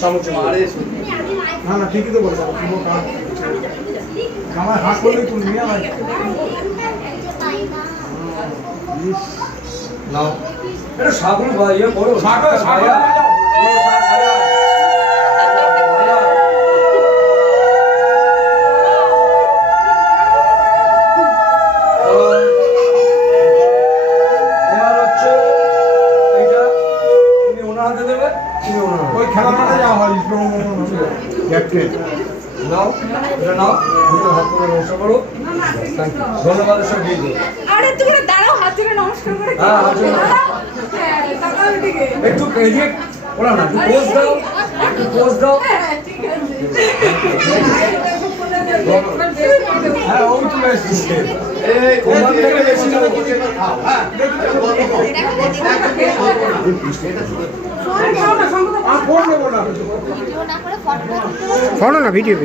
চামচ না না ঠিকই তো বলছো আমার হাত করলে তুমি নিয়ে আমার নাও এটা সাবুন ভাইয়া বড় সাগা সাগা ওই খেলা মাঠে যাওয়া হয় ক্যাপ্টেন নাও এটা নাও হাত করে নমস্কার করো ধন্যবাদ সব দিয়ে দিও আরে তুমি দাঁড়াও হাত ধরে নমস্কার করে হ্যাঁ হাত ধরে তাকাও দিকে একটু এদিকে ওরা না একটু পোজ দাও ঠিক আছে হ্যাঁ ওই তো এসেছে এই ওমান থেকে বেশি না হ্যাঁ ফোন নেবো না ফটো না ভিডিও